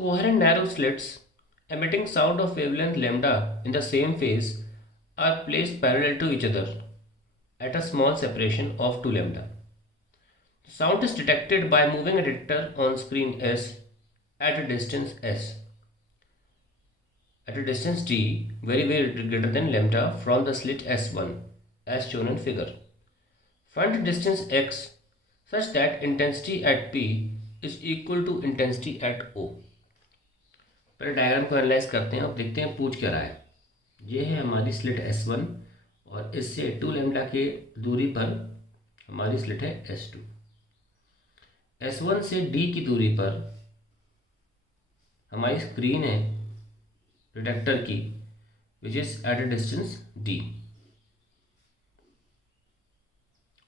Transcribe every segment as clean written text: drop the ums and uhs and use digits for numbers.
coherent narrow slits emitting sound of wavelength lambda in the same phase are placed parallel to each other at a small separation of 2 lambda. The sound is detected by moving a detector on screen S at a distance S, at a distance d very greater than lambda from the slit S1 as shown in figure. Find distance x such that intensity at P is equal to intensity at O. पहले diagram को analyse करते हैं और देखते हैं पूछ क्या रहा है। ये है हमारी स्लिट S1 और इससे 2 लैम्डा के दूरी पर हमारी स्लिट है S2। S1 से D की दूरी पर हमारी स्क्रीन है डिटेक्टर की which is at a distance D,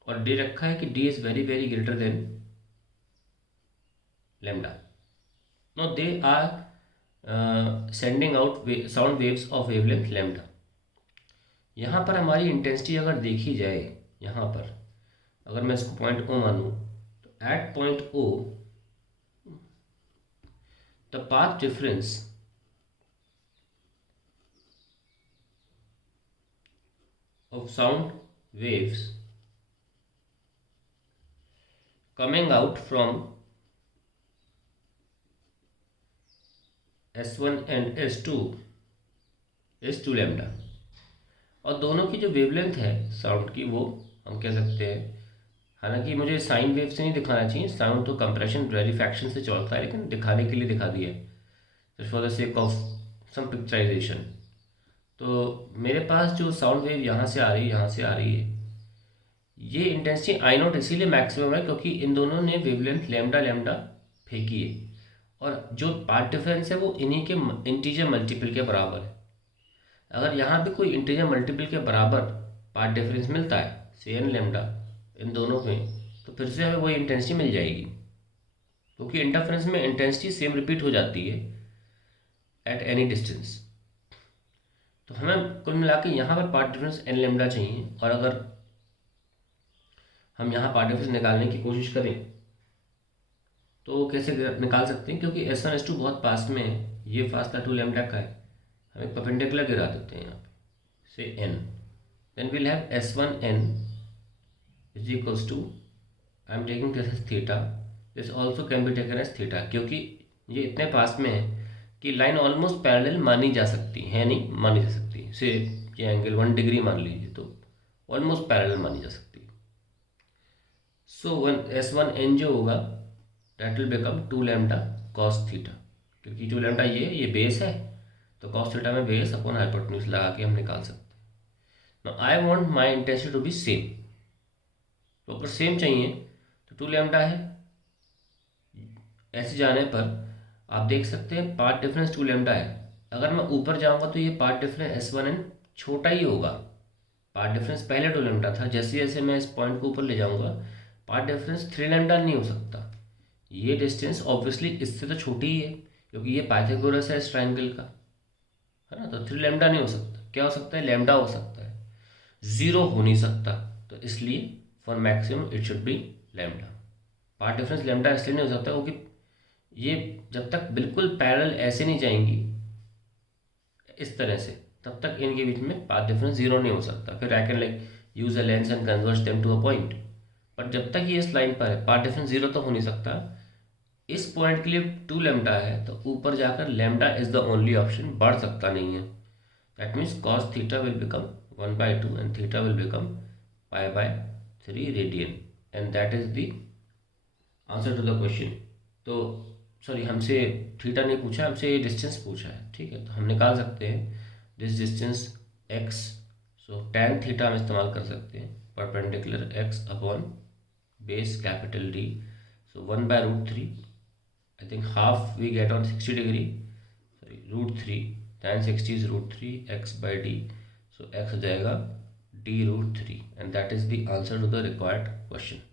और D रखा है कि D is very greater than lambda. Now they are sending out sound waves of wavelength lambda. यहाँ पर हमारी इंटेंसिटी अगर देखी जाए, यहाँ पर अगर मैं इसको पॉइंट O मानूँ तो at point O the path difference of sound waves coming out from S1 and S2 is 2 lambda, और दोनों की जो वेवलेंथ है साउंड की वो हम कह सकते हैं, हालांकि मुझे साइन वेव से नहीं दिखाना चाहिए, साउंड तो कंप्रेशन रेरिफैक्शन से चलता है, लेकिन दिखाने के लिए दिखा दिया है just for the sake of some picturisation. तो मेरे पास जो साउंड वेव यहाँ से आ रही है, यहाँ से आ रही है, ये इंटेंसिटी आई नॉट इसीलिए मैक्सिमम है क्योंकि इन दोनों ने वेवलेंथ लैम्डा लैम्डा फेंकी है, और जो पार्ट डिफरेंस है वो इन्हीं के इंटीजर मल्टीपल के बराबर है। अगर यहाँ भी कोई इंटीजर मल्टीपल के बराबर पार्ट डिफरेंस मिलता है से एन लैम्डा इन दोनों में, तो फिर से हमें वही इंटेंसिटी मिल जाएगी, क्योंकि इंटरफेरेंस में इंटेंसिटी सेम रिपीट हो जाती है एट एनी डिस्टेंस। तो हमें कुल मिला के यहाँ पर पार्ट डिफरेंस एन लैम्डा चाहिए, और अगर हम यहाँ पार्ट डिफरेंस निकालने की कोशिश करें तो कैसे निकाल सकते हैं, क्योंकि S1 S2 बहुत पास में है, ये फासला 2 लैम्डा का है, हम एक परपेंडिकुलर गिरा देते हैं यहाँ पे say n, then will have S1n is equals to, I am taking this as theta, this also can be taken as theta, क्योंकि ये इतने पास में है कि लाइन ऑलमोस्ट पैरेलल मानी जा सकती है, नहीं मानी जा सकती, से ये एंगल 1 डिग्री मान लीजिए तो ऑलमोस्ट पैरेलल मानी जा सकती है। सो S1n जो होगा that will become 2 lambda cos theta, क्योंकि 2 लैम्डा ये बेस है, तो कॉस थीटा में बेस अपॉन हाइपोटेन्यूज लगा के हम निकाल सकते हैं। Now I want my intensity to be same, तो अगर सेम चाहिए तो 2 लैम्डा है, ऐसे जाने पर आप देख सकते हैं पार्ट डिफरेंस 2 लैम्डा है। अगर मैं ऊपर जाऊंगा तो ये पार्ट डिफरेंस S1n छोटा ही होगा, पार्ट डिफरेंस पहले 2 लैम्डा था, जैसे जैसे मैं इस पॉइंट को ऊपर ले जाऊंगा पार्ट डिफरेंस 3 लैम्डा नहीं हो सकता। ये डिस्टेंस ऑब्वियसली इससे तो छोटी ही है, क्योंकि ये पाइथागोरस है इस ट्राइंगल का, है ना, तो 3 लैम्डा नहीं हो सकता। क्या हो सकता है, लैम्डा हो सकता है, 0 हो नहीं सकता, तो इसलिए for maximum it should be lambda. Path difference lambda इसलिए नहीं हो सकता क्योंकि ये जब तक बिल्कुल पैरेलल ऐसे नहीं जाएंगी इस तरह से, तब तक इनके बीच में पाथ डिफरेंस 0 नहीं हो सकता। फिर I can like use a lens and converge them to a point, but जब तक ये इस लाइन पर है पाथ डिफरेंस 0 तो हो नहीं सकता। इस पॉइंट के लिए 2 लैम्डा है, तो ऊपर जाकर lambda is the only option, बढ़ सकता नहीं है। That means cos theta will become 1/2 and theta will become π/3 radian, and that is the answer to the question. तो सॉरी, हमसे थीटा नहीं पूछा, हमसे डिस्टेंस पूछा है, ठीक है। तो हम निकाल सकते हैं this distance x, so tan theta हम इस्तेमाल कर सकते हैं, perpendicular x upon base capital D, so 1/√3, I think half we get on 60 degree, sorry √3, tan 60 is √3 x/d, so x हो जाएगा d √3, and that is the answer to the required question.